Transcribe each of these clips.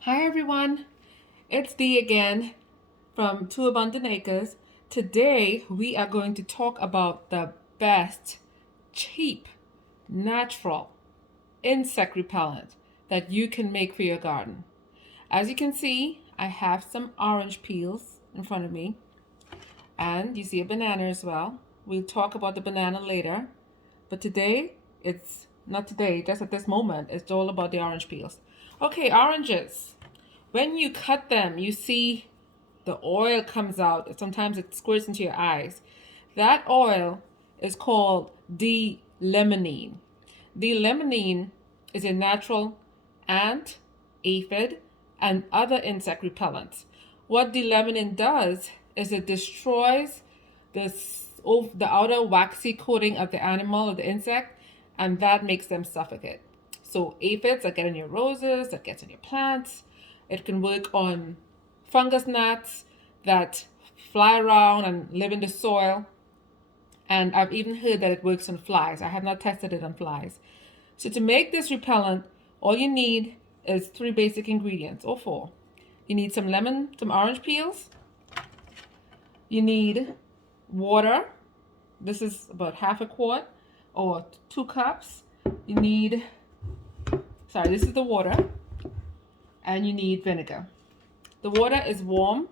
Hi everyone, it's Dee again from Two Abundant Acres. Today we are going to talk about the best, cheap, natural insect repellent that you can make for your garden. As you can see, I have some orange peels in front of me, and you see a banana as well. We'll talk about the banana later, but today, it's not today, just at this moment, it's all about the orange peels. Okay, oranges. When you cut them, you see the oil comes out. Sometimes it squirts into your eyes. That oil is called D-limonene. D-limonene is a natural ant, aphid, and other insect repellents. What D-limonene does is it destroys the outer waxy coating of the animal or the insect, and that makes them suffocate. So aphids that get in your roses, that gets in your plants. It can work on fungus gnats that fly around and live in the soil. And I've even heard that it works on flies. I have not tested it on flies. So to make this repellent, all you need is three basic ingredients, or four. You need some orange peels. You need water. This is about half a quart or 2 cups. You need, this is the water. And you need vinegar. The water is warm.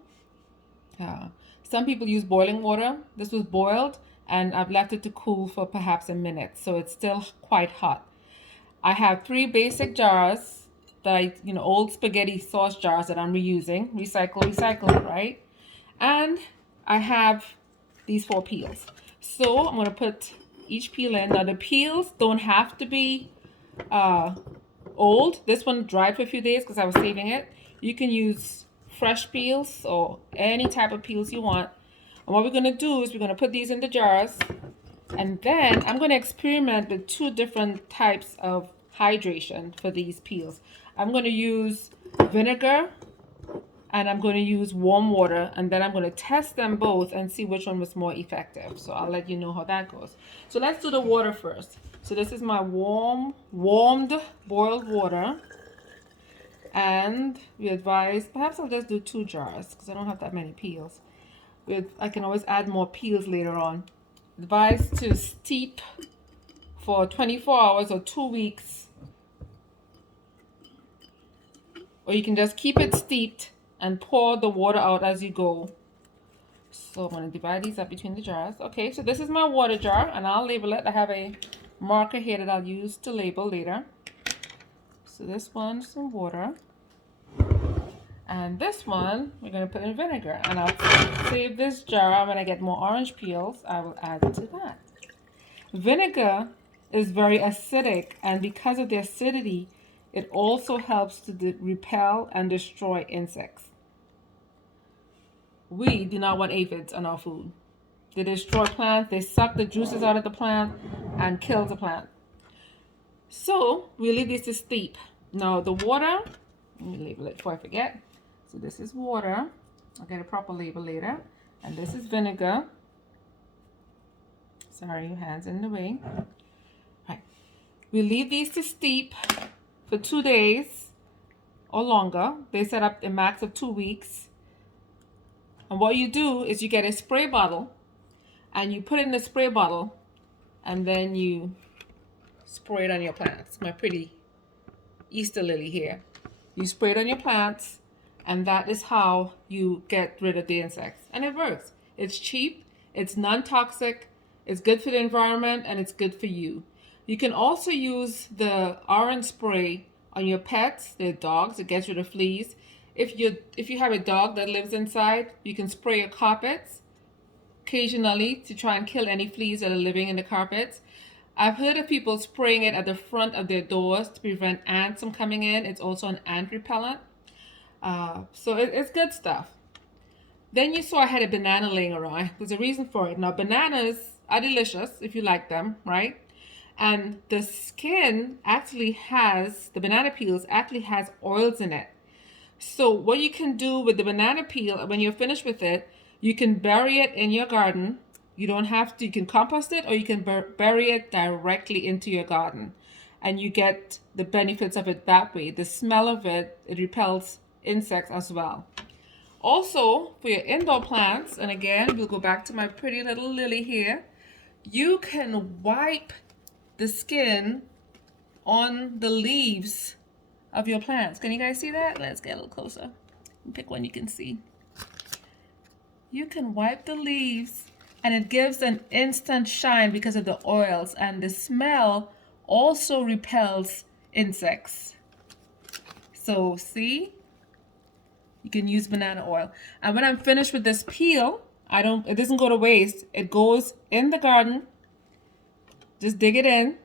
Some people use boiling water. This was boiled and I've left it to cool for perhaps a minute, so it's still quite hot. I have 3 basic jars that old spaghetti sauce jars that I'm reusing. Recycle, right? And I have these 4 peels. So I'm going to put each peel in. Now the peels don't have to be old. This one dried for a few days because I was saving it. You can use fresh peels or any type of peels you want. And what we're going to do is we're going to put these in the jars, and then I'm going to experiment with 2 different types of hydration for these peels. I'm going to use vinegar and I'm going to use warm water, and then I'm going to test them both and see which one was more effective. So I'll let you know how that goes. So let's do the water first. So this is my warmed boiled water, and we advise perhaps I'll just do 2 jars because I don't have that many peels. I can always add more peels later on. Advise to steep for 24 hours or 2 weeks, or you can just keep it steeped and pour the water out as you go. So I'm going to divide these up between the jars. Okay, so this is my water jar, and I'll label it. I have a marker here that I'll use to label later. So this one's some water. And this one, we're going to put in vinegar. And I'll save this jar. When I get more orange peels, I will add it to that. Vinegar is very acidic, and because of the acidity, it also helps to repel and destroy insects. We do not want aphids on our food. They destroy plants, they suck the juices out of the plant and kill the plant. So we leave this to steep. Now the water, let me label it before I forget. So this is water. I'll get a proper label later. And this is vinegar. Sorry, your hand's in the way. Right. We leave these to steep for 2 days or longer. They set up a max of 2 weeks. And what you do is you get a spray bottle and you put it in the spray bottle, and then you spray it on your plants. My pretty Easter lily here. You spray it on your plants, and that is how you get rid of the insects. And it works. It's cheap, it's non-toxic, it's good for the environment, and it's good for you. You can also use the orange spray on your pets, their dogs. It gets rid of fleas. If you have a dog that lives inside, you can spray your carpets occasionally to try and kill any fleas that are living in the carpets. I've heard of people spraying it at the front of their doors to prevent ants from coming in. It's also an ant repellent. So it's good stuff. Then you saw I had a banana laying around. There's a reason for it. Now, bananas are delicious if you like them, right? And the skin actually has, the banana peels actually has oils in it. So what you can do with the banana peel, when you're finished with it, you can bury it in your garden. You don't have to, you can compost it, or you can bury it directly into your garden. and you get the benefits of it that way. The smell of it, it repels insects as well. Also, for your indoor plants, and again, we'll go back to my pretty little lily here, you can wipe the skin on the leaves of your plants. Can you guys see that? Let's get a little closer. Pick one you can see. You can wipe the leaves and it gives an instant shine because of the oils, and the smell also repels insects. So see, you can use banana oil. And when I'm finished with this peel, it doesn't go to waste. It goes in the garden. Just dig it in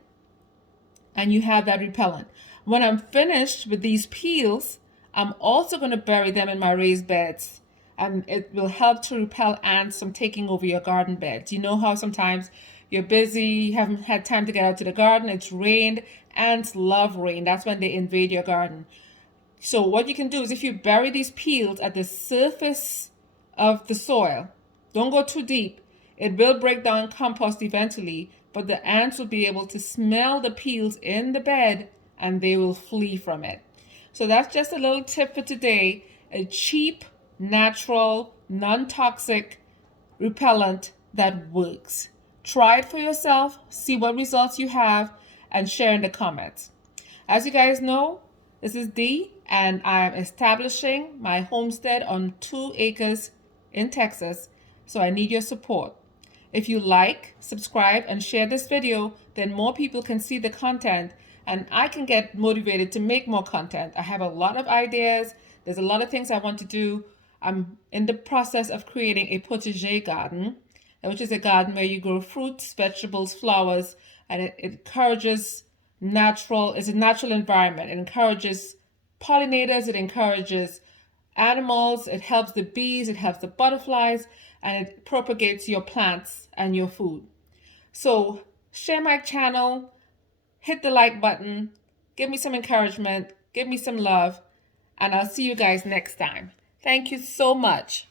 and you have that repellent. When I'm finished with these peels, I'm also going to bury them in my raised beds, and it will help to repel ants from taking over your garden beds. You know how sometimes you're busy, you haven't had time to get out to the garden, it's rained. Ants love rain. That's when they invade your garden. So what you can do is, if you bury these peels at the surface of the soil, don't go too deep. It will break down compost eventually, but the ants will be able to smell the peels in the bed and they will flee from it. So that's just a little tip for today. A cheap, natural, non-toxic repellent that works. Try it for yourself, see what results you have, and share in the comments. As you guys know, this is Dee, and I am establishing my homestead on 2 acres in Texas, so I need your support. If you like, subscribe, and share this video, then more people can see the content and I can get motivated to make more content. I have a lot of ideas. There's a lot of things I want to do. I'm in the process of creating a potager garden, which is a garden where you grow fruits, vegetables, flowers, and it encourages it's a natural environment. It encourages pollinators, it encourages animals, it helps the bees, it helps the butterflies, and it propagates your plants and your food. So share my channel, hit the like button, give me some encouragement, give me some love, and I'll see you guys next time. Thank you so much.